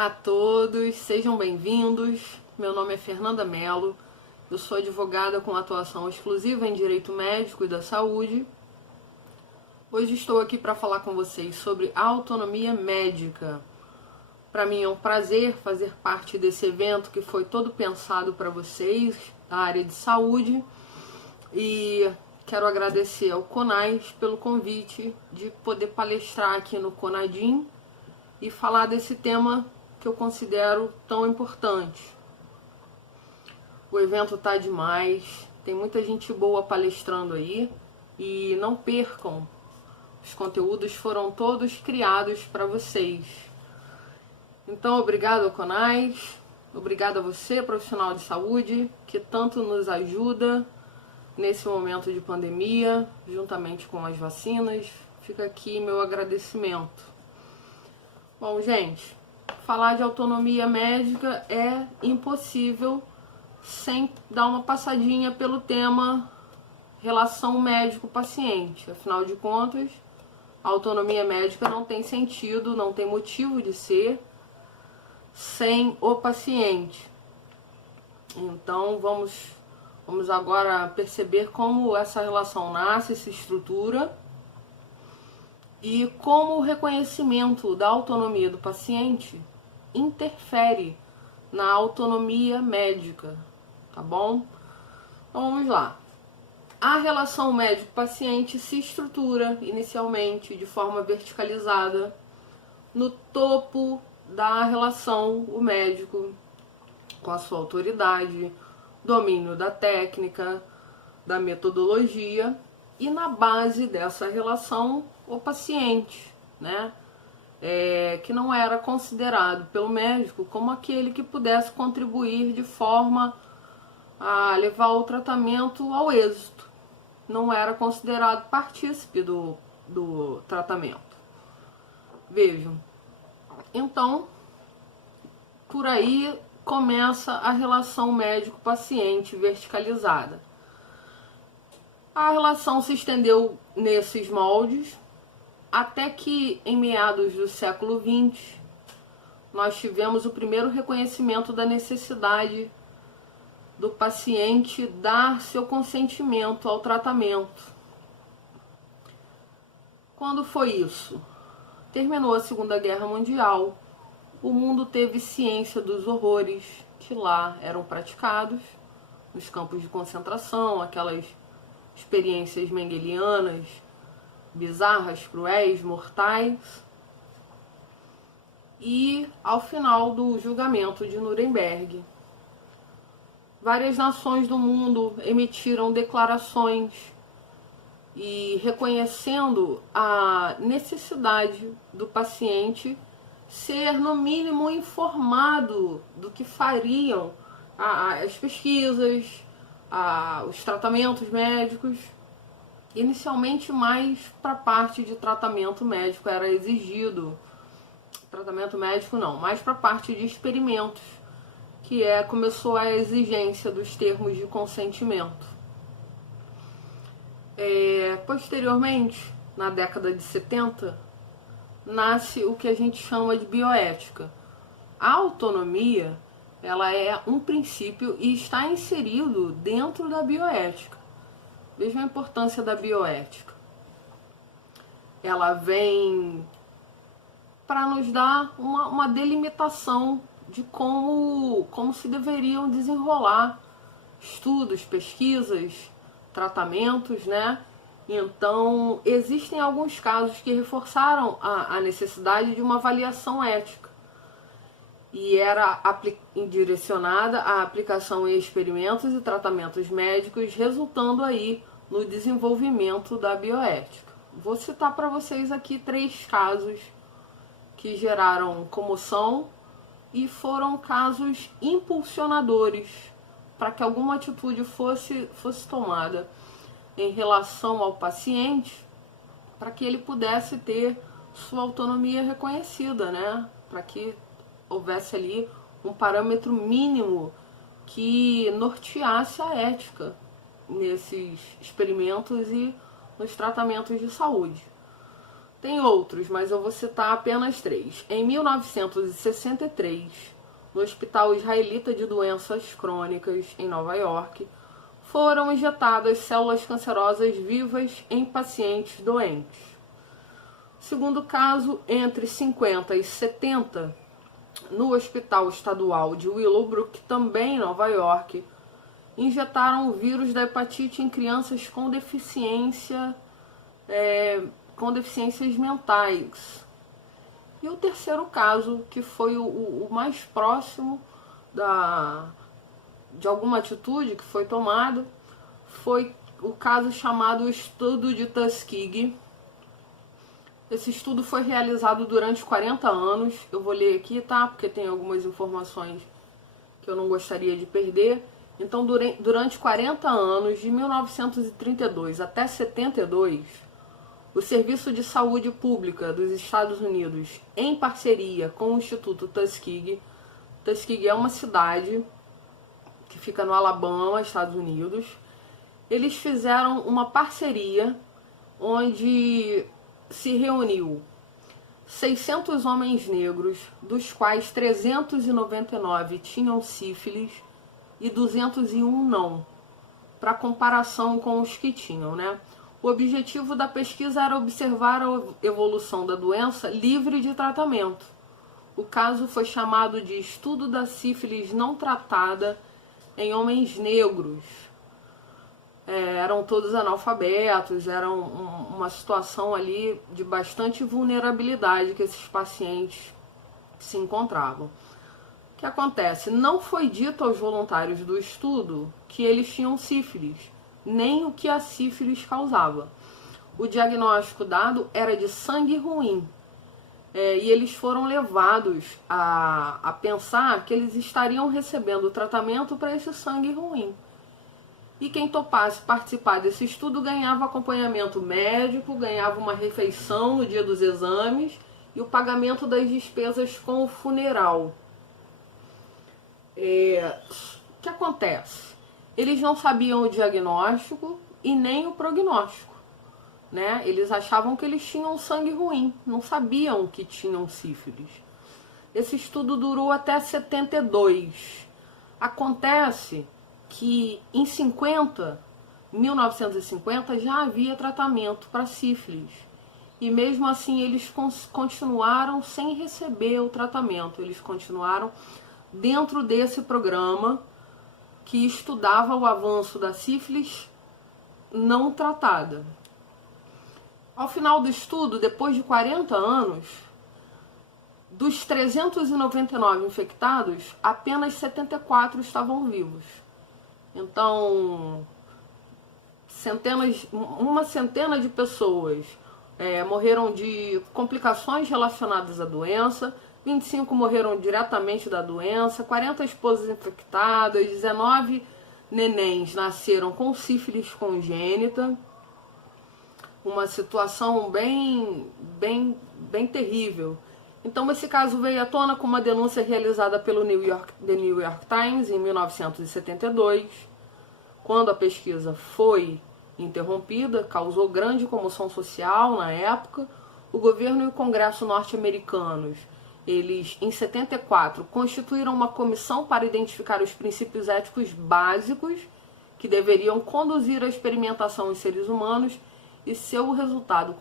Olá a todos, sejam bem-vindos. Meu nome é Fernanda Mello, eu sou advogada com atuação exclusiva em Direito Médico e da Saúde. Hoje estou aqui para falar com vocês sobre autonomia médica. Para mim é um prazer fazer parte desse evento que foi todo pensado para vocês, da área de saúde, e quero agradecer ao CONAS pelo convite de poder palestrar aqui no CONADIM e falar desse tema que eu considero tão importante. O evento tá demais, tem muita gente boa palestrando aí e não percam, os conteúdos foram todos criados para vocês. Então, obrigado ao CONAS, obrigado a você, profissional de saúde, que tanto nos ajuda nesse momento de pandemia, juntamente com as vacinas. Fica aqui meu agradecimento. Bom, gente, falar de autonomia médica é impossível sem dar uma passadinha pelo tema relação médico-paciente. Afinal de contas, a autonomia médica não tem sentido, não tem motivo de ser sem o paciente. Então, vamos agora perceber como essa relação nasce, se estrutura, e como o reconhecimento da autonomia do paciente interfere na autonomia médica, tá bom? Então vamos lá. A relação médico-paciente se estrutura inicialmente de forma verticalizada no topo da relação, o médico com a sua autoridade, domínio da técnica, da metodologia, e na base dessa relação o paciente, né? Que não era considerado pelo médico como aquele que pudesse contribuir de forma a levar o tratamento ao êxito. Não era considerado partícipe do tratamento. Vejam. Então, por aí começa a relação médico-paciente verticalizada. A relação se estendeu nesses moldes, até que em meados do século XX, nós tivemos o primeiro reconhecimento da necessidade do paciente dar seu consentimento ao tratamento. Quando foi isso? Terminou a Segunda Guerra Mundial, o mundo teve ciência dos horrores que lá eram praticados, nos campos de concentração, aquelas experiências mengelianas, bizarras, cruéis, mortais. E ao final do julgamento de Nuremberg, várias nações do mundo emitiram declarações e reconhecendo a necessidade do paciente ser no mínimo informado do que fariam as pesquisas, os tratamentos médicos. Inicialmente mais para a parte de tratamento médico era exigido, tratamento médico não, mais para a parte de experimentos, que começou a exigência dos termos de consentimento. Posteriormente, na década de 70, nasce o que a gente chama de bioética. A autonomia, ela é um princípio e está inserido dentro da bioética. Vejam a importância da bioética. Ela vem para nos dar uma delimitação de como se deveriam desenrolar estudos, pesquisas, tratamentos, né? Então, existem alguns casos que reforçaram a necessidade de uma avaliação ética. E era direcionada à aplicação em experimentos e tratamentos médicos, resultando aí no desenvolvimento da bioética. Vou citar para vocês aqui 3 casos que geraram comoção e foram casos impulsionadores para que alguma atitude fosse tomada em relação ao paciente, para que ele pudesse ter sua autonomia reconhecida, né? Para que houvesse ali um parâmetro mínimo que norteasse a ética nesses experimentos e nos tratamentos de saúde. Tem outros, mas eu vou citar apenas 3. Em 1963, no Hospital Israelita de Doenças Crônicas, em Nova York, foram injetadas células cancerosas vivas em pacientes doentes. Segundo caso, entre 50 e 70, no Hospital Estadual de Willowbrook, também em Nova York, injetaram o vírus da hepatite em crianças com deficiências mentais. E o terceiro caso, que foi o mais próximo de alguma atitude que foi tomada, foi o caso chamado Estudo de Tuskegee. Esse estudo foi realizado durante 40 anos. Eu vou ler aqui, tá? Porque tem algumas informações que eu não gostaria de perder. Então, durante 40 anos, de 1932 até 72, o Serviço de Saúde Pública dos Estados Unidos, em parceria com o Instituto Tuskegee, Tuskegee é uma cidade que fica no Alabama, Estados Unidos, eles fizeram uma parceria onde se reuniu 600 homens negros, dos quais 399 tinham sífilis e 201 não, para comparação com os que tinham, né? O objetivo da pesquisa era observar a evolução da doença livre de tratamento. O caso foi chamado de Estudo da Sífilis Não Tratada em Homens Negros. Eram todos analfabetos, era uma situação ali de bastante vulnerabilidade que esses pacientes se encontravam. O que acontece? Não foi dito aos voluntários do estudo que eles tinham sífilis, nem o que a sífilis causava. O diagnóstico dado era de sangue ruim, e eles foram levados a pensar que eles estariam recebendo tratamento para esse sangue ruim. E quem topasse participar desse estudo ganhava acompanhamento médico, ganhava uma refeição no dia dos exames e o pagamento das despesas com o funeral. O que acontece? Eles não sabiam o diagnóstico e nem o prognóstico, né? Eles achavam que eles tinham sangue ruim, não sabiam que tinham sífilis. Esse estudo durou até 72. Acontece que em 1950 já havia tratamento para sífilis. E mesmo assim eles continuaram sem receber o tratamento. Eles continuaram dentro desse programa que estudava o avanço da sífilis não tratada. Ao final do estudo, depois de 40 anos, dos 399 infectados, apenas 74 estavam vivos. Então, uma centena de pessoas morreram de complicações relacionadas à doença, 25 morreram diretamente da doença, 40 esposas infectadas, 19 nenéns nasceram com sífilis congênita. Uma situação bem terrível. Então esse caso veio à tona com uma denúncia realizada pelo The New York Times em 1972, quando a pesquisa foi interrompida, causou grande comoção social na época. O governo e o Congresso norte-americanos, eles em 74 constituíram uma comissão para identificar os princípios éticos básicos que deveriam conduzir a experimentação em seres humanos, e seu resultado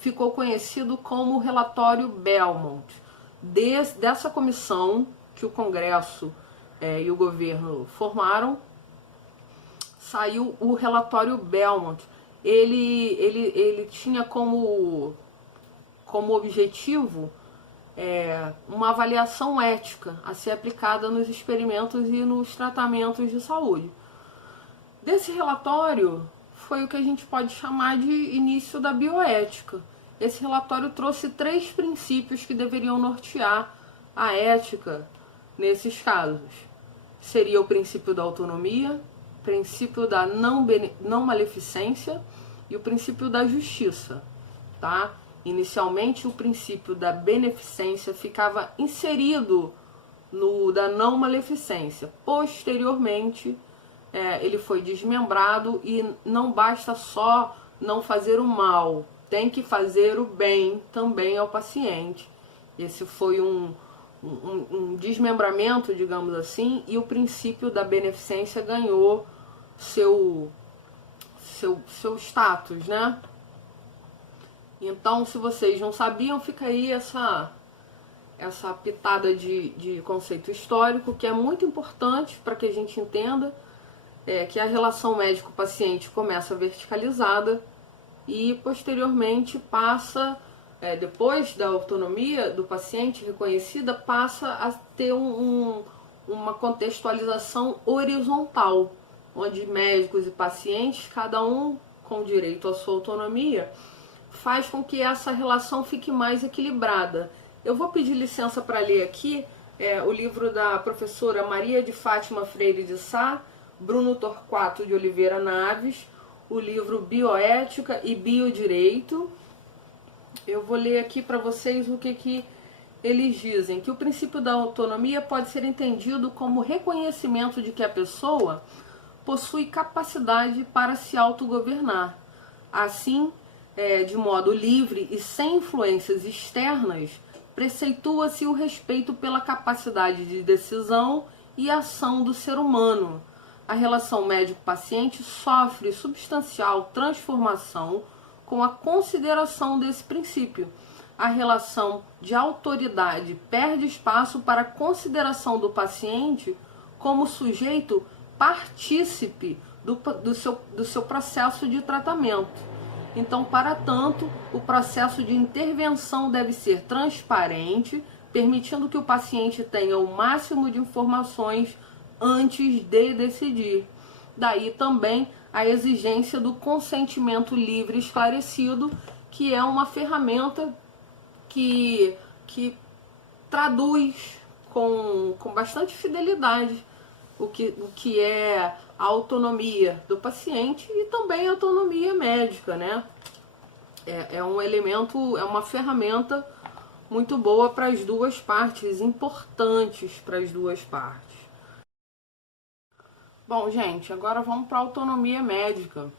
ficou conhecido como o relatório Belmont. Dessa comissão que o Congresso e o governo formaram, saiu o relatório Belmont. Ele tinha como objetivo uma avaliação ética a ser aplicada nos experimentos e nos tratamentos de saúde. Desse relatório foi o que a gente pode chamar de início da bioética. Esse relatório trouxe 3 princípios que deveriam nortear a ética nesses casos. Seria o princípio da autonomia, o princípio da não maleficência e o princípio da justiça, tá? Inicialmente, o princípio da beneficência ficava inserido no da não maleficência. Posteriormente, ele foi desmembrado, e não basta só não fazer o mal, tem que fazer o bem também ao paciente. Esse foi um desmembramento, digamos assim, e o princípio da beneficência ganhou seu status, né? Então, se vocês não sabiam, fica aí essa pitada de conceito histórico, que é muito importante para que a gente entenda que a relação médico-paciente começa verticalizada e posteriormente passa, depois da autonomia do paciente reconhecida, passa a ter uma contextualização horizontal, onde médicos e pacientes, cada um com direito à sua autonomia, faz com que essa relação fique mais equilibrada. Eu vou pedir licença para ler aqui o livro da professora Maria de Fátima Freire de Sá, Bruno Torquato de Oliveira Naves, o livro Bioética e Biodireito. Eu vou ler aqui para vocês o que eles dizem, que o princípio da autonomia pode ser entendido como reconhecimento de que a pessoa possui capacidade para se autogovernar. Assim, de modo livre e sem influências externas, preceitua-se o respeito pela capacidade de decisão e ação do ser humano. A relação médico-paciente sofre substancial transformação com a consideração desse princípio. A relação de autoridade perde espaço para a consideração do paciente como sujeito partícipe do seu processo de tratamento. Então, para tanto, o processo de intervenção deve ser transparente, permitindo que o paciente tenha o máximo de informações antes de decidir. Daí também a exigência do consentimento livre e esclarecido, que é uma ferramenta que traduz com bastante fidelidade o que é a autonomia do paciente e também a autonomia médica, né? É um elemento, é uma ferramenta muito boa para as duas partes, importantes para as duas partes. Bom, gente, agora vamos para a autonomia médica.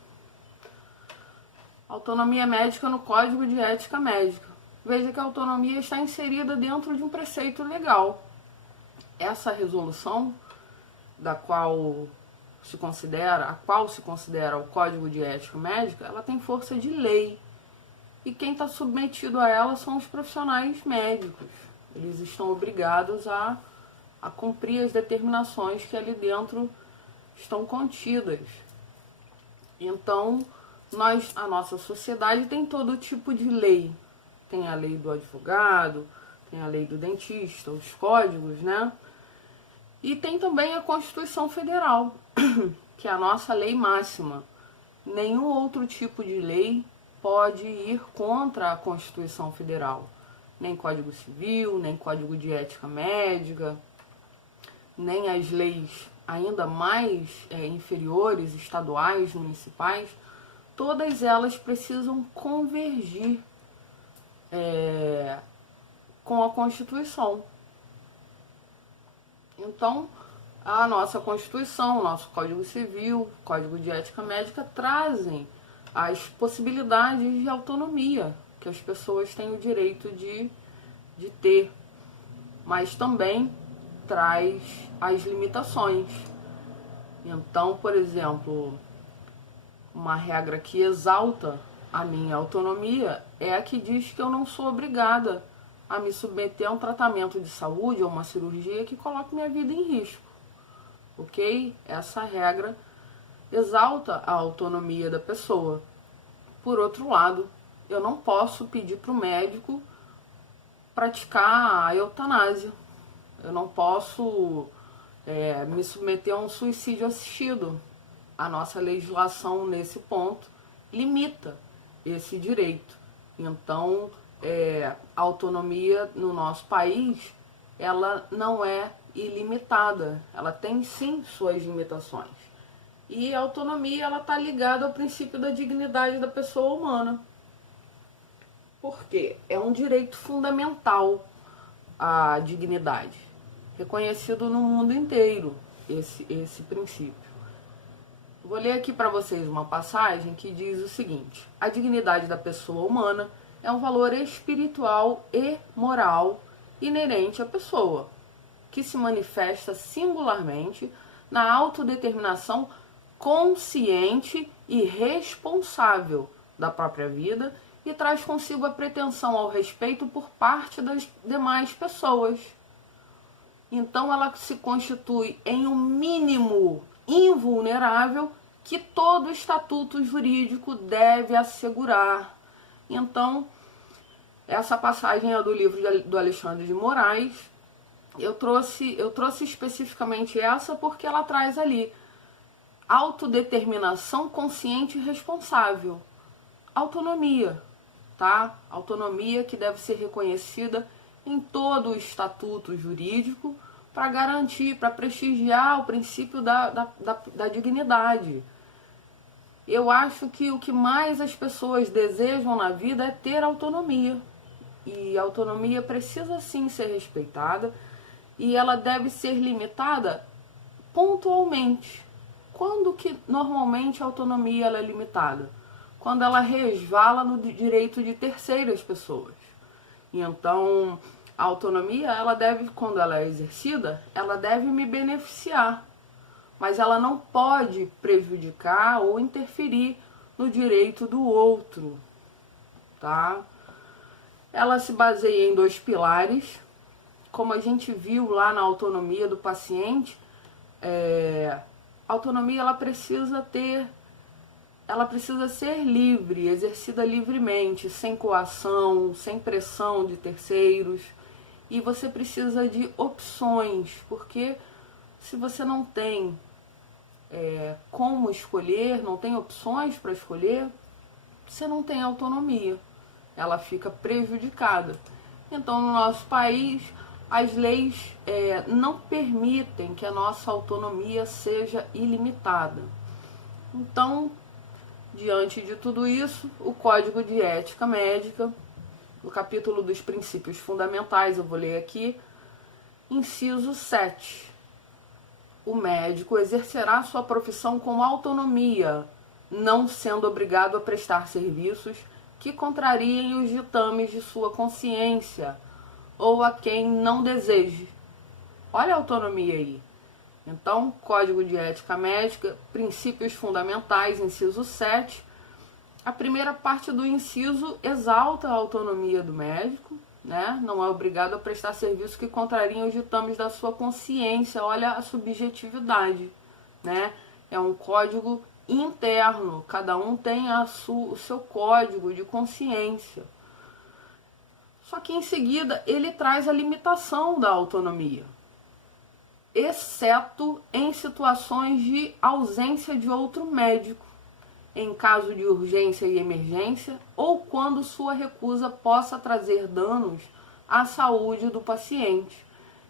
Autonomia médica no Código de Ética Médica. Veja que a autonomia está inserida dentro de um preceito legal. Essa resolução a qual se considera o Código de Ética Médica, ela tem força de lei. E quem está submetido a ela são os profissionais médicos. Eles estão obrigados a cumprir as determinações que ali dentro estão contidas. Então, a nossa sociedade tem todo tipo de lei. Tem a lei do advogado, tem a lei do dentista, os códigos, né? E tem também a Constituição Federal, que é a nossa lei máxima. Nenhum outro tipo de lei pode ir contra a Constituição Federal. Nem Código Civil, nem Código de Ética Médica, nem as leis ainda mais inferiores, estaduais, municipais, todas elas precisam convergir com a Constituição. Então, a nossa Constituição, o nosso Código Civil, Código de Ética Médica trazem as possibilidades de autonomia que as pessoas têm o direito de ter, mas também traz as limitações. Então, por exemplo, uma regra que exalta a minha autonomia é a que diz que eu não sou obrigada a me submeter a um tratamento de saúde ou uma cirurgia que coloque minha vida em risco, ok? Essa regra exalta a autonomia da pessoa. Por outro lado, eu não posso pedir para o médico praticar a eutanásia. Eu não posso me submeter a um suicídio assistido. A nossa legislação nesse ponto limita esse direito. Então, a autonomia no nosso país, ela não é ilimitada. Ela tem sim suas limitações. E a autonomia, ela está ligada ao princípio da dignidade da pessoa humana. Por quê? É um direito fundamental a dignidade, reconhecido no mundo inteiro, esse princípio. Vou ler aqui para vocês uma passagem que diz o seguinte: a dignidade da pessoa humana é um valor espiritual e moral inerente à pessoa, que se manifesta singularmente na autodeterminação consciente e responsável da própria vida e traz consigo a pretensão ao respeito por parte das demais pessoas. Então ela se constitui em um mínimo invulnerável que todo estatuto jurídico deve assegurar. Então, essa passagem é do livro do Alexandre de Moraes. Eu trouxe especificamente essa porque ela traz ali autodeterminação consciente e responsável. Autonomia, tá? Autonomia que deve ser reconhecida em todo o estatuto jurídico para garantir, para prestigiar o princípio da dignidade. Eu acho que o que mais as pessoas desejam na vida é ter autonomia. E a autonomia precisa sim ser respeitada e ela deve ser limitada pontualmente. Quando que normalmente a autonomia ela é limitada? Quando ela resvala no direito de terceiras pessoas. E então, a autonomia, ela deve, quando ela é exercida, ela deve me beneficiar. Mas ela não pode prejudicar ou interferir no direito do outro, tá? Ela se baseia em 2 pilares. Como a gente viu lá na autonomia do paciente, a autonomia ela precisa ser livre, exercida livremente, sem coação, sem pressão de terceiros. E você precisa de opções, porque se você não tem como escolher, não tem opções para escolher, você não tem autonomia, ela fica prejudicada. Então, no nosso país, as leis não permitem que a nossa autonomia seja ilimitada. Então, diante de tudo isso, o Código de Ética Médica, no capítulo dos princípios fundamentais, eu vou ler aqui, inciso 7. O médico exercerá sua profissão com autonomia, não sendo obrigado a prestar serviços que contrariem os ditames de sua consciência ou a quem não deseje. Olha a autonomia aí. Então, Código de Ética Médica, princípios fundamentais, inciso 7. A primeira parte do inciso exalta a autonomia do médico, né? Não é obrigado a prestar serviços que contrariem os ditames da sua consciência. Olha a subjetividade, né? É um código interno, cada um tem o seu código de consciência. Só que em seguida ele traz a limitação da autonomia, exceto em situações de ausência de outro médico, em caso de urgência e emergência, ou quando sua recusa possa trazer danos à saúde do paciente.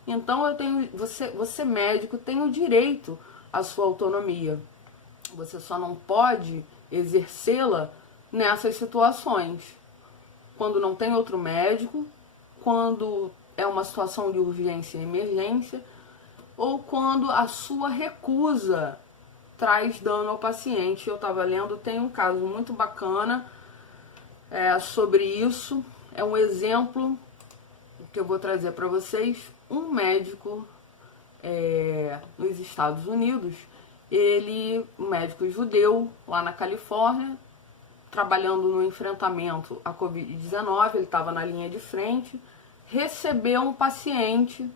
Então você médico tem o direito à sua autonomia. Você só não pode exercê-la nessas situações. Quando não tem outro médico, quando é uma situação de urgência e emergência, ou quando a sua recusa traz dano ao paciente. Eu estava lendo, tem um caso muito bacana sobre isso. É um exemplo que eu vou trazer para vocês. Um médico nos Estados Unidos, um médico judeu lá na Califórnia, trabalhando no enfrentamento à Covid-19, ele estava na linha de frente, recebeu um paciente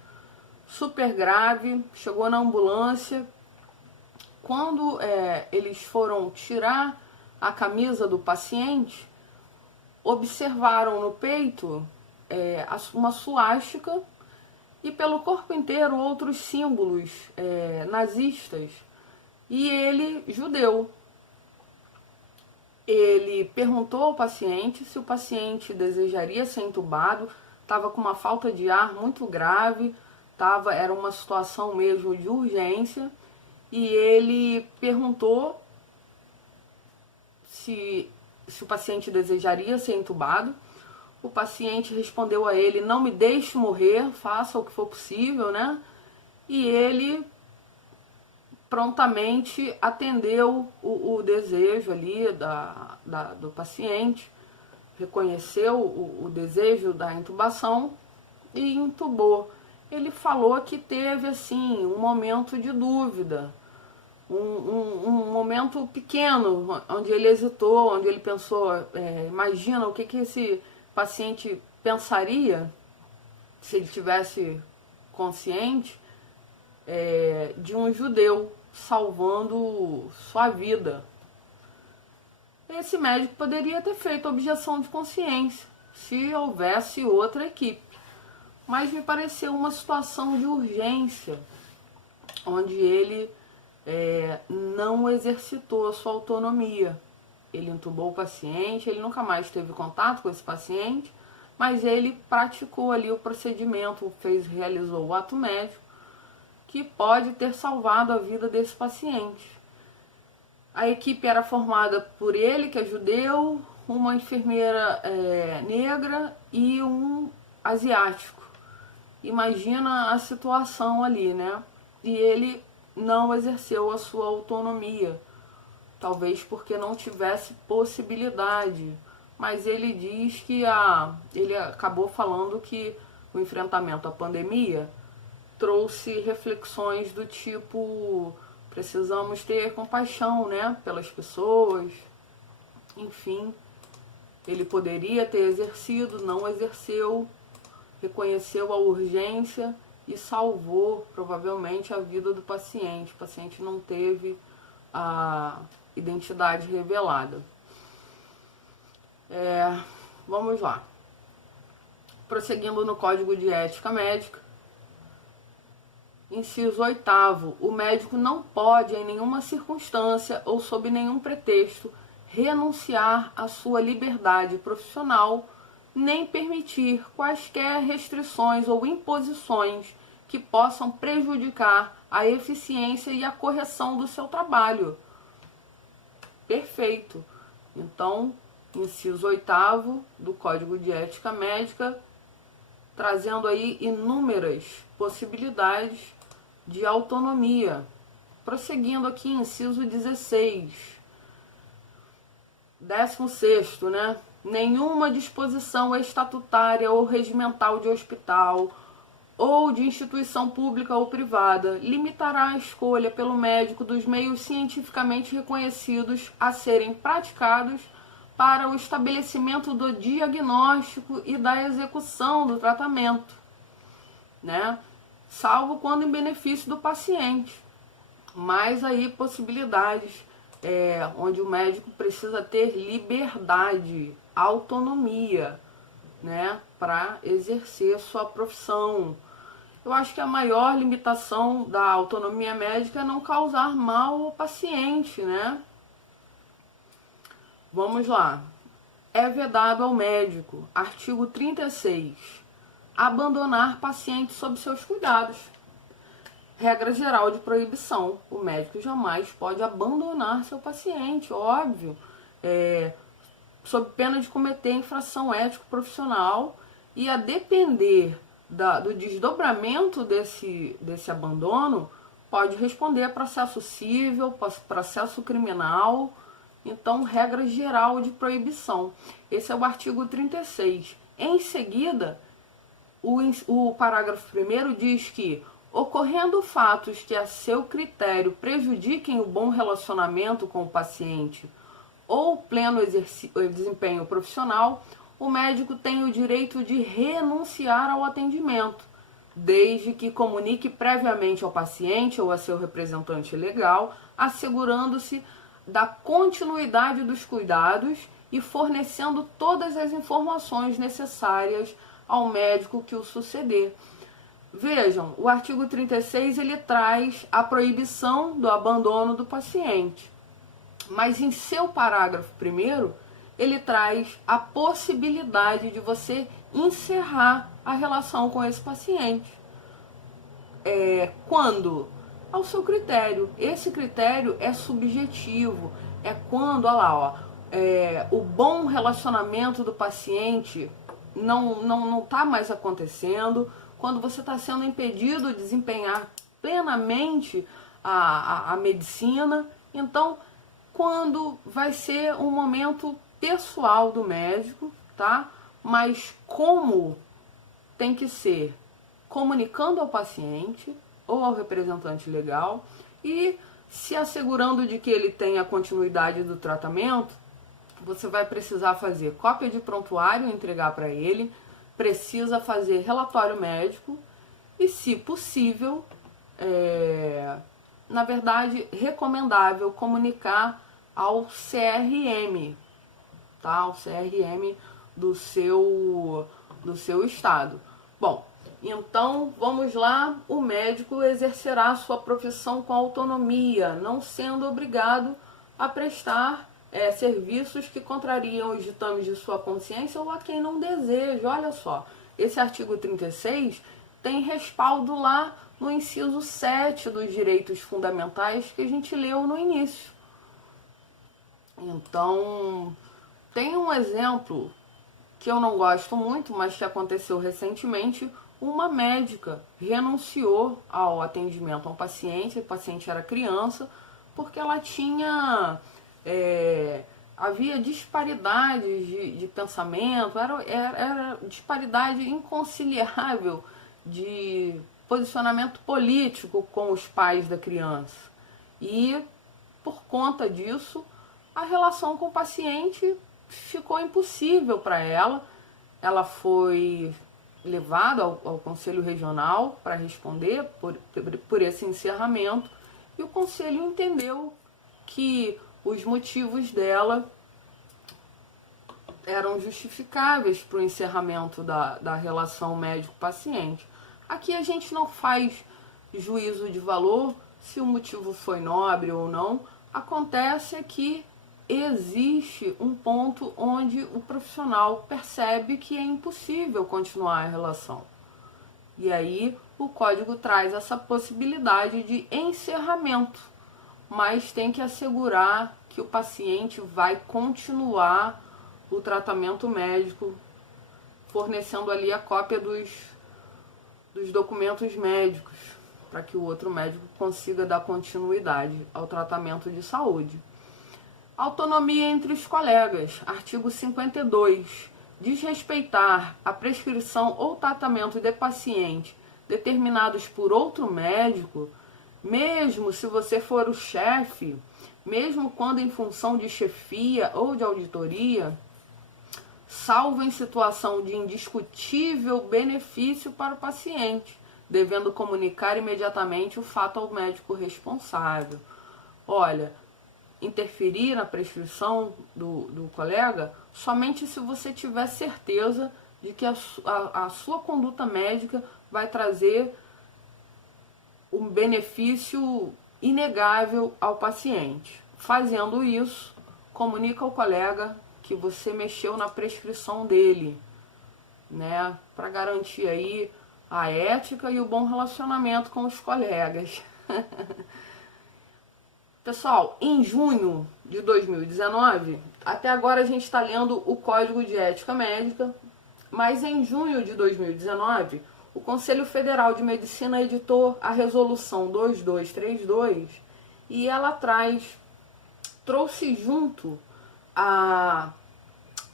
super grave, chegou na ambulância. Quando eles foram tirar a camisa do paciente, observaram no peito uma suástica e pelo corpo inteiro outros símbolos nazistas. E ele, judeu, ele perguntou ao paciente se o paciente desejaria ser entubado, estava com uma falta de ar muito grave, era uma situação mesmo de urgência, e ele perguntou se o paciente desejaria ser entubado. O paciente respondeu a ele: não me deixe morrer, faça o que for possível, né? E ele prontamente atendeu o desejo ali do paciente, reconheceu o desejo da intubação e intubou. Ele falou que teve assim um momento de dúvida, um momento pequeno, onde ele hesitou, onde ele pensou, imagina o que esse paciente pensaria se ele tivesse consciente de um judeu salvando sua vida. Esse médico poderia ter feito objeção de consciência se houvesse outra equipe, mas me pareceu uma situação de urgência, onde ele não exercitou a sua autonomia. Ele intubou o paciente, ele nunca mais teve contato com esse paciente, mas ele praticou ali o procedimento, realizou o ato médico, que pode ter salvado a vida desse paciente. A equipe era formada por ele, que é judeu, uma enfermeira negra e um asiático. Imagina a situação ali, né? E ele não exerceu a sua autonomia, talvez porque não tivesse possibilidade. Mas ele diz que ele acabou falando que o enfrentamento à pandemia trouxe reflexões do tipo: precisamos ter compaixão, né, pelas pessoas. Enfim, ele poderia ter exercido, não exerceu, reconheceu a urgência e salvou provavelmente a vida do paciente. O paciente não teve a identidade revelada. Vamos lá. Prosseguindo no Código de Ética Médica. Inciso 8º. O médico não pode, em nenhuma circunstância ou sob nenhum pretexto, renunciar à sua liberdade profissional, nem permitir quaisquer restrições ou imposições que possam prejudicar a eficiência e a correção do seu trabalho. Perfeito. Então, inciso 8º do Código de Ética Médica, trazendo aí inúmeras possibilidades de autonomia. Prosseguindo aqui, inciso 16. 16º, né? Nenhuma disposição estatutária ou regimental de hospital ou de instituição pública ou privada limitará a escolha pelo médico dos meios cientificamente reconhecidos a serem praticados para o estabelecimento do diagnóstico e da execução do tratamento, né? Salvo quando em benefício do paciente. Mas aí possibilidades onde o médico precisa ter liberdade, autonomia, né, para exercer sua profissão. Eu acho que a maior limitação da autonomia médica é não causar mal ao paciente, né? Vamos lá. É vedado ao médico, artigo 36, abandonar paciente sob seus cuidados. Regra geral de proibição. O médico jamais pode abandonar seu paciente, óbvio, sob pena de cometer infração ético-profissional, e a depender do desdobramento desse abandono, pode responder a processo civil, processo criminal. Então, regra geral de proibição. Esse é o artigo 36. Em seguida, o parágrafo 1º diz que, ocorrendo fatos que a seu critério prejudiquem o bom relacionamento com o paciente ou pleno desempenho profissional, o médico tem o direito de renunciar ao atendimento, desde que comunique previamente ao paciente ou a seu representante legal, assegurando-se da continuidade dos cuidados e fornecendo todas as informações necessárias ao médico que o suceder. Vejam, o artigo 36 ele traz a proibição do abandono do paciente, mas em seu parágrafo 1º ele traz a possibilidade de você encerrar a relação com esse paciente. Quando? Ao seu critério. Esse critério é subjetivo. É quando, olha lá, o bom relacionamento do paciente não está mais acontecendo, quando você está sendo impedido de desempenhar plenamente a medicina. Então, quando vai ser um momento pessoal do médico, tá? Mas como tem que ser comunicando ao paciente ou ao representante legal e se assegurando de que ele tenha continuidade do tratamento. Você vai precisar fazer cópia de prontuário e entregar para ele, precisa fazer relatório médico e, se possível, na verdade, recomendável comunicar ao CRM, tá? O CRM do seu estado. Bom, então vamos lá, o médico exercerá sua profissão com autonomia, não sendo obrigado a prestar serviços que contrariam os ditames de sua consciência ou a quem não deseja. Olha só, esse artigo 36 tem respaldo lá no inciso 7 dos direitos fundamentais que a gente leu no início. Então, tem um exemplo que eu não gosto muito, mas que aconteceu recentemente. Uma médica renunciou ao atendimento a um paciente, o paciente era criança, porque ela tinha... havia disparidades de pensamento, era disparidade inconciliável de posicionamento político com os pais da criança. E, por conta disso, a relação com o paciente ficou impossível para ela. Ela foi levada ao Conselho Regional para responder por esse encerramento, e o Conselho entendeu que os motivos dela eram justificáveis para o encerramento da relação médico-paciente. Aqui a gente não faz juízo de valor se o motivo foi nobre ou não. Acontece que existe um ponto onde o profissional percebe que é impossível continuar a relação. E aí o código traz essa possibilidade de encerramento, mas tem que assegurar que o paciente vai continuar o tratamento médico, fornecendo ali a cópia dos documentos médicos, para que o outro médico consiga dar continuidade ao tratamento de saúde. Autonomia entre os colegas. Artigo 52. Desrespeitar a prescrição ou tratamento de paciente determinados por outro médico, mesmo se você for o chefe, mesmo quando em função de chefia ou de auditoria, salvo em situação de indiscutível benefício para o paciente, devendo comunicar imediatamente o fato ao médico responsável. Olha, interferir na prescrição do colega somente se você tiver certeza de que a sua conduta médica vai trazer um benefício inegável ao paciente. Fazendo isso, comunica ao colega que você mexeu na prescrição dele, né, para garantir aí a ética e o bom relacionamento com os colegas. Pessoal, em junho de 2019, até agora a gente está lendo o Código de Ética Médica, mas em junho de 2019, o Conselho Federal de Medicina editou a Resolução 2232 e ela trouxe junto a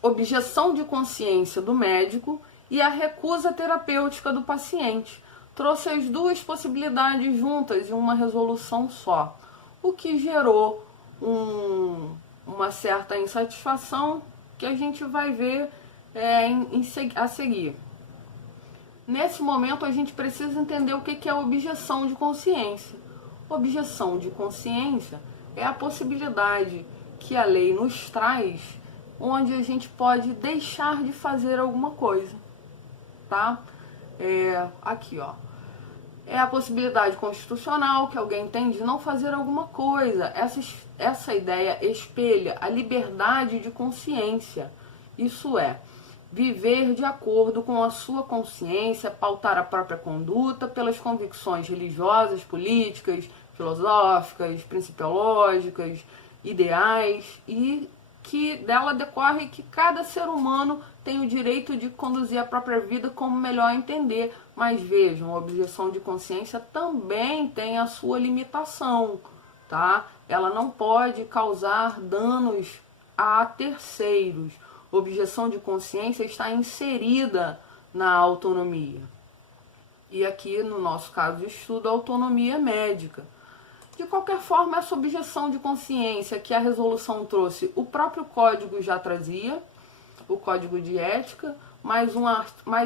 objeção de consciência do médico e a recusa terapêutica do paciente. Trouxe as duas possibilidades juntas em uma resolução só, o que gerou uma certa insatisfação que a gente vai ver a seguir. Nesse momento a gente precisa entender o que é objeção de consciência. Objeção de consciência é a possibilidade que a lei nos traz, onde a gente pode deixar de fazer alguma coisa, tá? Aqui, ó. É a possibilidade constitucional que alguém tem de não fazer alguma coisa. Essa ideia espelha a liberdade de consciência. Isso é, viver de acordo com a sua consciência, pautar a própria conduta pelas convicções religiosas, políticas, filosóficas, principiológicas, ideais e que dela decorre que cada ser humano tem o direito de conduzir a própria vida como melhor entender. Mas vejam, a objeção de consciência também tem a sua limitação, tá? Ela não pode causar danos a terceiros. Objeção de consciência está inserida na autonomia. E aqui, no nosso caso de estudo, a autonomia médica. De qualquer forma, essa objeção de consciência que a resolução trouxe, o próprio código já trazia, o código de ética, mais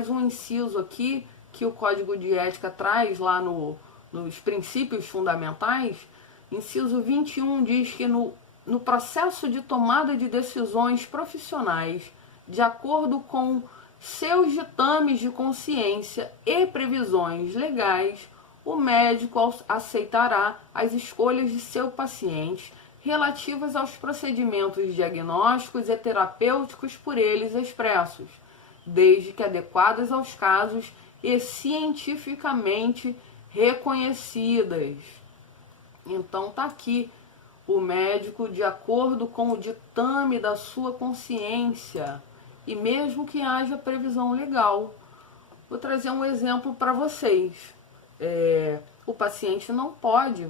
um inciso aqui que o código de ética traz lá nos princípios fundamentais. Inciso 21 diz que no processo de tomada de decisões profissionais, de acordo com seus ditames de consciência e previsões legais, o médico aceitará as escolhas de seu paciente relativas aos procedimentos diagnósticos e terapêuticos por eles expressos, desde que adequadas aos casos e cientificamente reconhecidas. Então tá aqui o médico de acordo com o ditame da sua consciência e mesmo que haja previsão legal. Vou trazer um exemplo para vocês. O paciente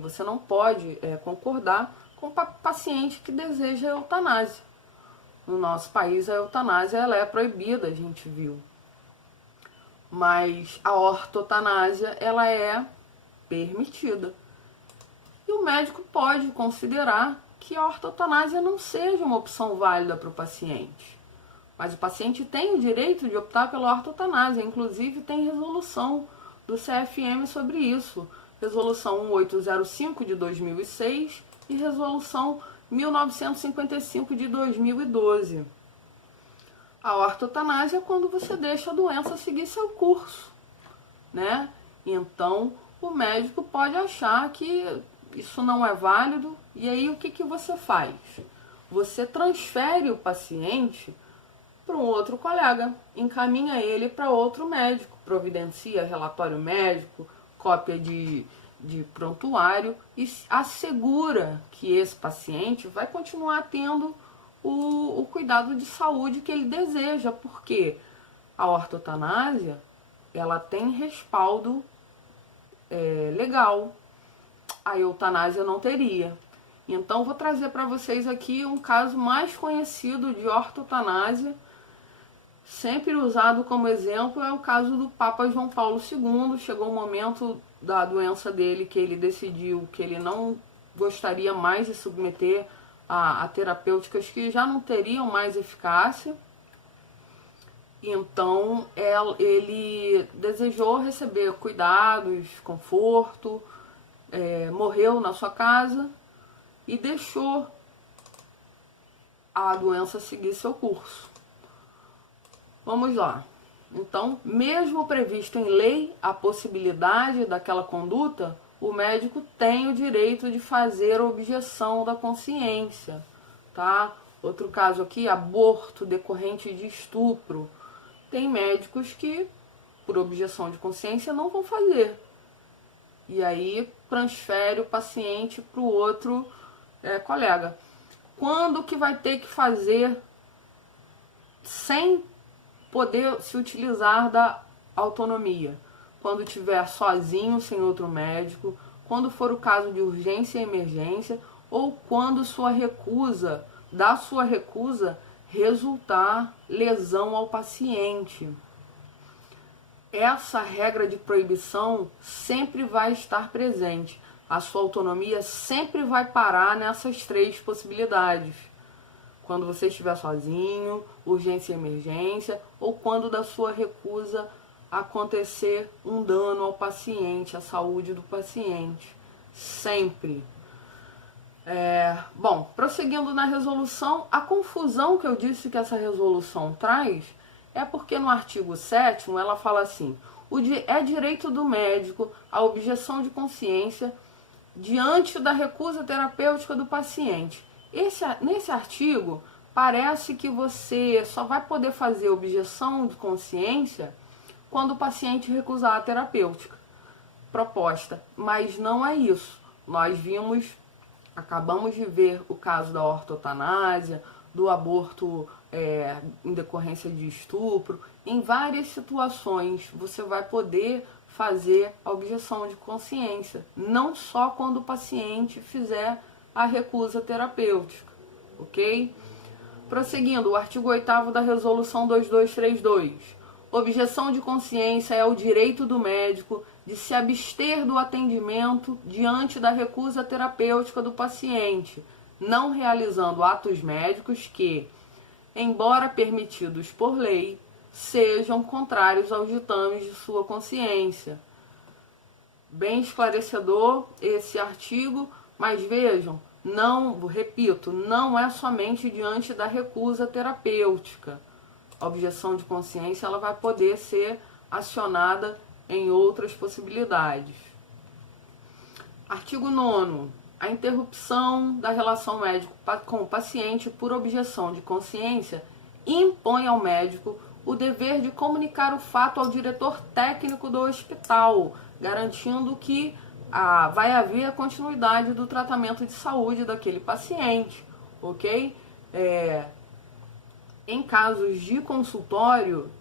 você não pode concordar com o paciente que deseja eutanásia. No nosso país a eutanásia ela é proibida, a gente viu. Mas a ortotanásia ela é permitida. E o médico pode considerar que a ortotanásia não seja uma opção válida para o paciente. Mas o paciente tem o direito de optar pela ortotanásia, inclusive tem resolução do CFM sobre isso, resolução 1805 de 2006 e resolução 1955 de 2012. A ortotanásia é quando você deixa a doença seguir seu curso, né? Então, o médico pode achar que isso não é válido, e aí o que você faz? Você transfere o paciente para um outro colega, encaminha ele para outro médico, providencia relatório médico, cópia de prontuário e assegura que esse paciente vai continuar tendo o cuidado de saúde que ele deseja, porque a ortotanásia ela tem respaldo legal, a eutanásia não teria. Então vou trazer para vocês aqui um caso mais conhecido de ortotanásia, sempre usado como exemplo, é o caso do Papa João Paulo II. Chegou o momento da doença dele que ele decidiu que ele não gostaria mais de submeter a terapêuticas que já não teriam mais eficácia. Então ele desejou receber cuidados, conforto, morreu na sua casa e deixou a doença seguir seu curso. Vamos lá. Então, mesmo previsto em lei a possibilidade daquela conduta, o médico tem o direito de fazer objeção da consciência, tá? Outro caso aqui, aborto decorrente de estupro. Tem médicos que, por objeção de consciência, não vão fazer. E aí transfere o paciente para o outro colega. Quando que vai ter que fazer sem poder se utilizar da autonomia? Quando estiver sozinho, sem outro médico, quando for o caso de urgência e emergência, ou quando da sua recusa resultar lesão ao paciente. Essa regra de proibição sempre vai estar presente. A sua autonomia sempre vai parar nessas três possibilidades. Quando você estiver sozinho, urgência e emergência, ou quando da sua recusa acontecer um dano ao paciente, à saúde do paciente. Sempre. Bom, prosseguindo na resolução, a confusão que eu disse que essa resolução traz é porque no artigo 7º ela fala assim: é direito do médico a objeção de consciência diante da recusa terapêutica do paciente. Nesse artigo, parece que você só vai poder fazer objeção de consciência quando o paciente recusar a terapêutica proposta, mas não é isso. Nós acabamos de ver o caso da ortotanásia, do aborto em decorrência de estupro. Em várias situações você vai poder fazer a objeção de consciência, não só quando o paciente fizer a recusa terapêutica, ok? Prosseguindo, o artigo 8º da Resolução 2232. Objeção de consciência é o direito do médico de se abster do atendimento diante da recusa terapêutica do paciente, não realizando atos médicos que, embora permitidos por lei, sejam contrários aos ditames de sua consciência. Bem esclarecedor esse artigo, mas vejam, não, repito, não é somente diante da recusa terapêutica. A objeção de consciência ela vai poder ser acionada em outras possibilidades. Artigo 9º. A interrupção da relação médico com o paciente por objeção de consciência impõe ao médico o dever de comunicar o fato ao diretor técnico do hospital, garantindo que vai haver a continuidade do tratamento de saúde daquele paciente, ok? Em casos de consultório,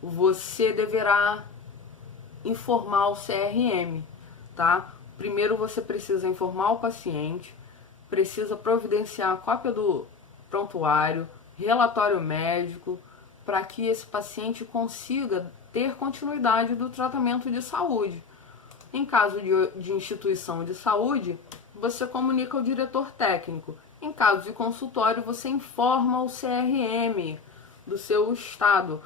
você deverá informar o CRM, tá? Primeiro você precisa informar o paciente, precisa providenciar a cópia do prontuário, relatório médico, para que esse paciente consiga ter continuidade do tratamento de saúde. Em caso de instituição de saúde, você comunica ao diretor técnico. Em caso de consultório, você informa o CRM do seu estado.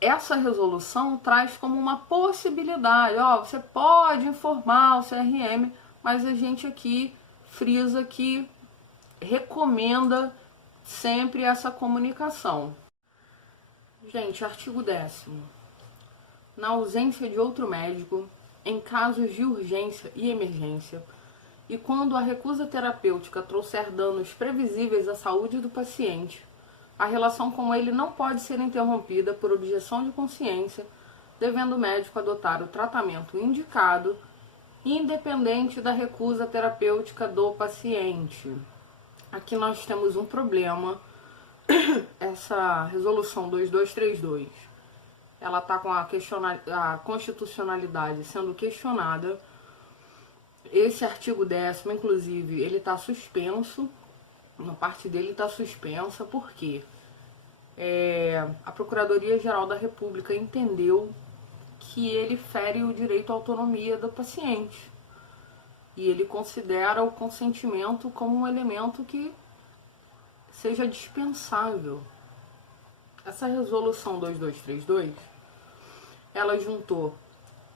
Essa resolução traz como uma possibilidade, você pode informar o CRM, mas a gente aqui frisa que recomenda sempre essa comunicação. Gente, artigo 10º. Na ausência de outro médico, em casos de urgência e emergência, e quando a recusa terapêutica trouxer danos previsíveis à saúde do paciente, a relação com ele não pode ser interrompida por objeção de consciência, devendo o médico adotar o tratamento indicado, independente da recusa terapêutica do paciente. Aqui nós temos um problema. Essa resolução 2232, ela está com a constitucionalidade sendo questionada. Esse artigo 10º, inclusive, ele está suspenso, uma parte dele está suspensa, porque a Procuradoria-Geral da República entendeu que ele fere o direito à autonomia do paciente. E ele considera o consentimento como um elemento que seja dispensável. Essa resolução 2232, ela juntou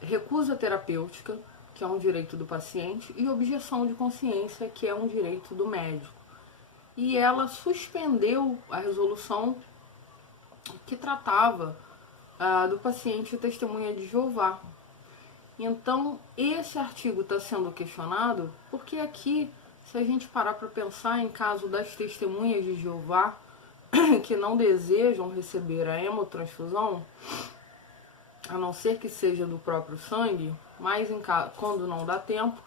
recusa terapêutica, que é um direito do paciente, e objeção de consciência, que é um direito do médico. E ela suspendeu a resolução que tratava do paciente testemunha de Jeová. Então, esse artigo está sendo questionado porque aqui, se a gente parar para pensar em caso das testemunhas de Jeová que não desejam receber a hemotransfusão, a não ser que seja do próprio sangue, mas quando não dá tempo,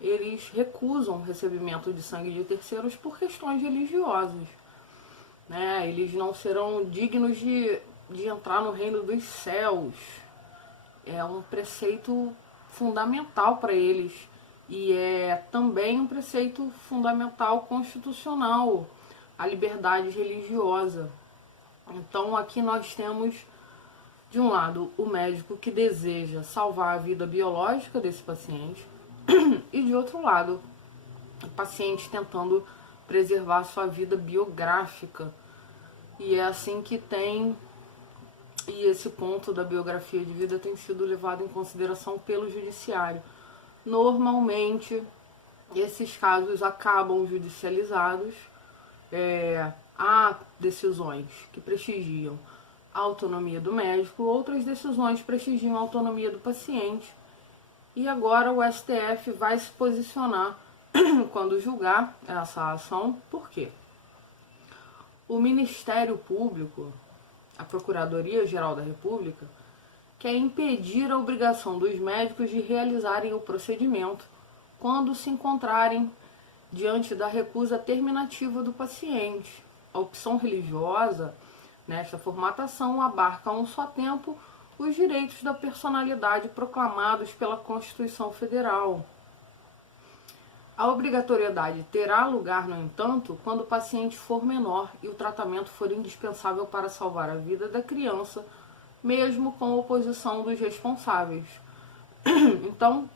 eles recusam o recebimento de sangue de terceiros por questões religiosas. Eles não serão dignos de entrar no reino dos céus. É um preceito fundamental para eles. E é também um preceito fundamental constitucional, a liberdade religiosa. Então aqui nós temos, de um lado, o médico que deseja salvar a vida biológica desse paciente, e de outro lado, o paciente tentando preservar sua vida biográfica. E é assim que e esse ponto da biografia de vida tem sido levado em consideração pelo judiciário. Normalmente, esses casos acabam judicializados. Há decisões que prestigiam a autonomia do médico, outras decisões prestigiam a autonomia do paciente. E agora o STF vai se posicionar quando julgar essa ação. Por quê? O Ministério Público, a Procuradoria-Geral da República, quer impedir a obrigação dos médicos de realizarem o procedimento quando se encontrarem diante da recusa terminativa do paciente. a opção religiosa, nesta formatação, abarca a um só tempo os direitos da personalidade proclamados pela Constituição Federal. A obrigatoriedade terá lugar, no entanto, quando o paciente for menor e o tratamento for indispensável para salvar a vida da criança, mesmo com oposição dos responsáveis. Então,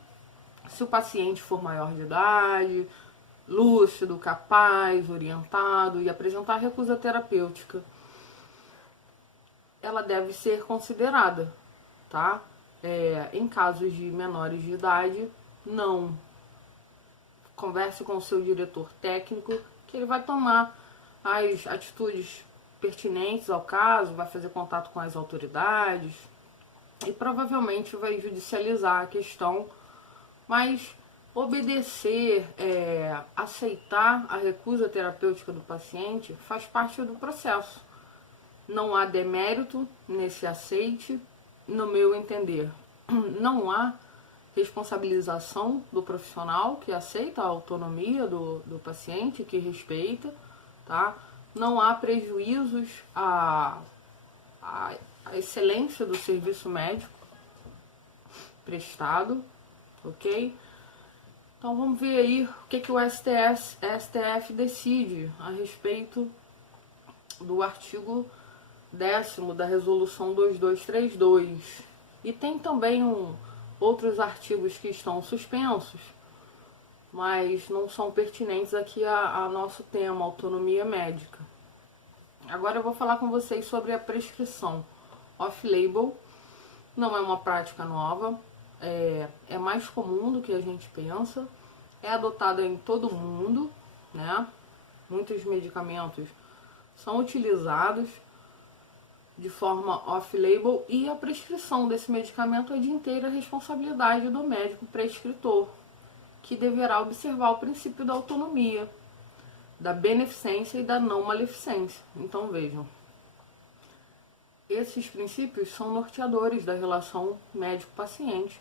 se o paciente for maior de idade, lúcido, capaz, orientado e apresentar recusa terapêutica, ela deve ser considerada, tá? Em casos de menores de idade, não. Converse com o seu diretor técnico, que ele vai tomar as atitudes pertinentes ao caso, vai fazer contato com as autoridades e provavelmente vai judicializar a questão, mas obedecer, aceitar a recusa terapêutica do paciente faz parte do processo. Não há demérito nesse aceite, no meu entender. Não há responsabilização do profissional que aceita a autonomia do paciente, que respeita, tá? Não há prejuízos à excelência do serviço médico prestado, ok? Então vamos ver aí o que o STF decide a respeito do artigo 10º da resolução 2232. E tem também outros artigos que estão suspensos, mas não são pertinentes aqui a nosso tema, autonomia médica. Agora eu vou falar com vocês sobre a prescrição off-label. Não é uma prática nova, é mais comum do que a gente pensa, é adotada em todo o mundo, né? Muitos medicamentos são utilizados de forma off-label e a prescrição desse medicamento é de inteira responsabilidade do médico prescritor, que deverá observar o princípio da autonomia, da beneficência e da não maleficência. Então vejam, esses princípios são norteadores da relação médico-paciente,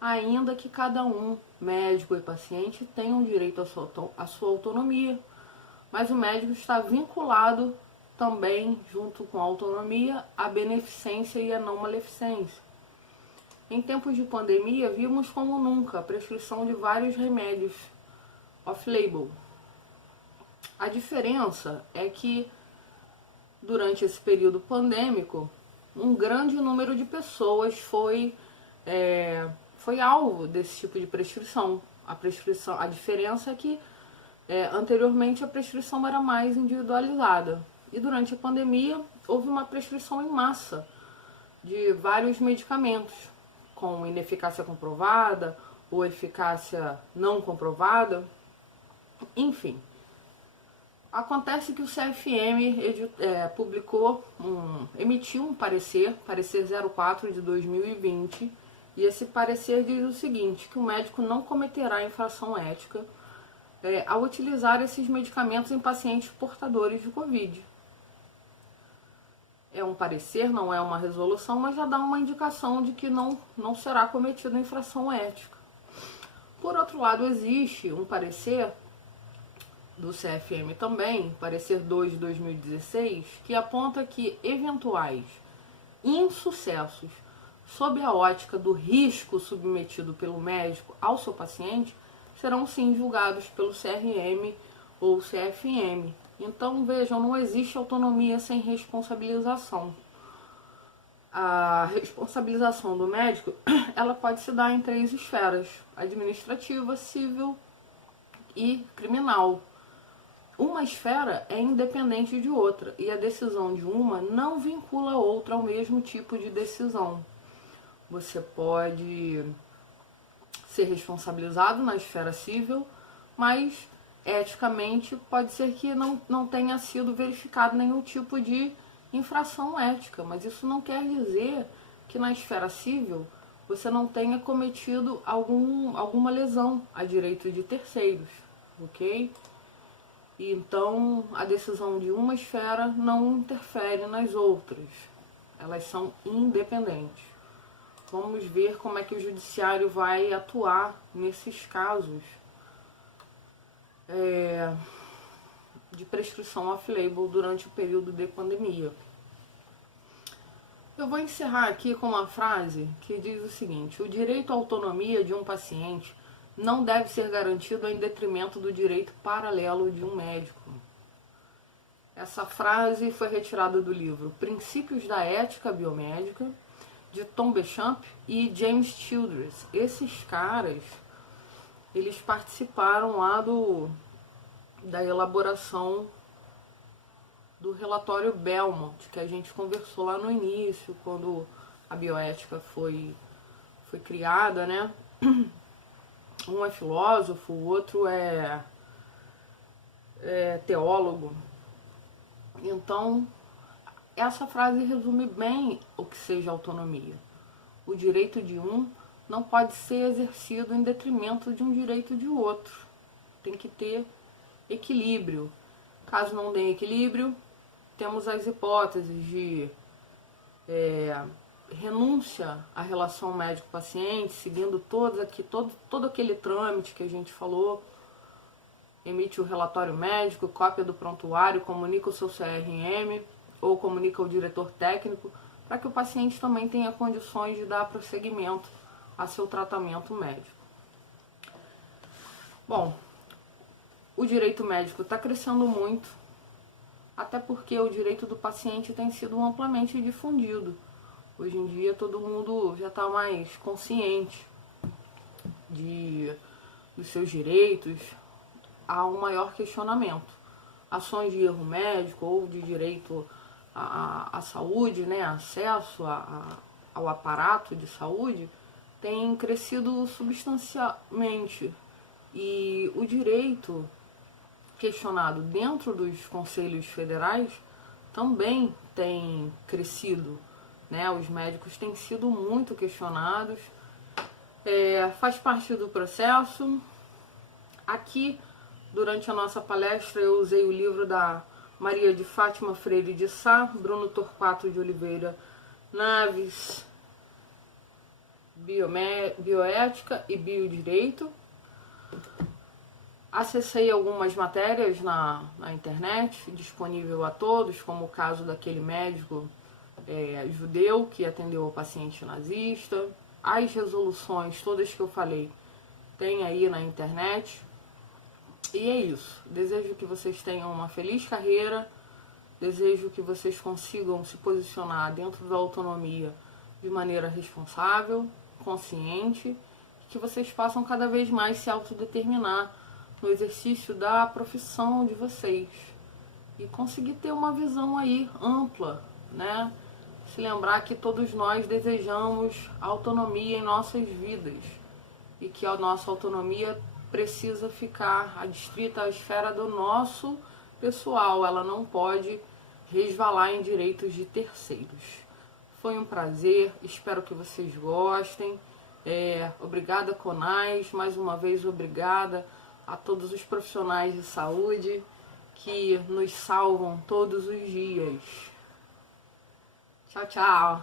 ainda que cada um, médico e paciente, tenham direito à sua autonomia, mas o médico está vinculado também, junto com a autonomia, a beneficência e a não maleficência. Em tempos de pandemia, vimos como nunca a prescrição de vários remédios off-label. A diferença é que, durante esse período pandêmico, um grande número de pessoas foi alvo desse tipo de prescrição. A diferença é que, anteriormente, a prescrição era mais individualizada. E durante a pandemia houve uma prescrição em massa de vários medicamentos com ineficácia comprovada ou eficácia não comprovada. Enfim, acontece que o CFM emitiu um parecer 04 de 2020, e esse parecer diz o seguinte, que o médico não cometerá infração ética ao utilizar esses medicamentos em pacientes portadores de Covid. É um parecer, não é uma resolução, mas já dá uma indicação de que não será cometida infração ética. Por outro lado, existe um parecer do CFM também, parecer 2 de 2016, que aponta que eventuais insucessos sob a ótica do risco submetido pelo médico ao seu paciente serão sim julgados pelo CRM ou CFM. Então, vejam, não existe autonomia sem responsabilização. A responsabilização do médico, ela pode se dar em 3 esferas: administrativa, civil e criminal. Uma esfera é independente de outra e a decisão de uma não vincula a outra ao mesmo tipo de decisão. Você pode ser responsabilizado na esfera civil, mas eticamente pode ser que não tenha sido verificado nenhum tipo de infração ética, mas isso não quer dizer que na esfera civil você não tenha cometido alguma lesão a direito de terceiros, ok? Então a decisão de uma esfera não interfere nas outras, elas são independentes. Vamos ver como é que o judiciário vai atuar nesses casos. de prescrição off-label durante o período de pandemia. Eu vou encerrar aqui com uma frase que diz o seguinte: o direito à autonomia de um paciente não deve ser garantido em detrimento do direito paralelo de um médico. Essa frase foi retirada do livro Princípios da Ética Biomédica, de Tom Bechamp e James Childress. Esses caras, eles participaram lá da elaboração do relatório Belmont, que a gente conversou lá no início, quando a bioética foi criada, né? Um é filósofo, o outro é teólogo. Então, essa frase resume bem o que seja autonomia. O direito de um não pode ser exercido em detrimento de um direito de outro. Tem que ter equilíbrio. Caso não tenha equilíbrio, temos as hipóteses de renúncia à relação médico-paciente, seguindo todo aquele trâmite que a gente falou. Emite o relatório médico, cópia do prontuário, comunica o seu CRM ou comunica ao diretor técnico, para que o paciente também tenha condições de dar prosseguimento a seu tratamento médico. Bom, o direito médico está crescendo muito, até porque o direito do paciente tem sido amplamente difundido. Hoje em dia todo mundo já está mais consciente dos seus direitos. Há um maior questionamento. Ações de erro médico ou de direito à saúde, né, acesso ao aparato de saúde, têm crescido substancialmente. E o direito questionado dentro dos conselhos federais também tem crescido, né? Os médicos têm sido muito questionados. Faz parte do processo. Aqui, durante a nossa palestra, eu usei o livro da Maria de Fátima Freire de Sá, Bruno Torquato de Oliveira Naves, Bioética e Biodireito. Acessei algumas matérias na internet, disponível a todos, como o caso daquele médico judeu que atendeu o paciente nazista. As resoluções, todas que eu falei, tem aí na internet. E é isso. Desejo que vocês tenham uma feliz carreira. Desejo que vocês consigam se posicionar dentro da autonomia de maneira responsável, consciente, e que vocês possam cada vez mais se autodeterminar no exercício da profissão de vocês e conseguir ter uma visão aí ampla, né? Se lembrar que todos nós desejamos autonomia em nossas vidas e que a nossa autonomia precisa ficar adstrita à esfera do nosso pessoal, ela não pode resvalar em direitos de terceiros. Foi um prazer, espero que vocês gostem. Obrigada, CONAS, mais uma vez obrigada a todos os profissionais de saúde que nos salvam todos os dias. Tchau, tchau!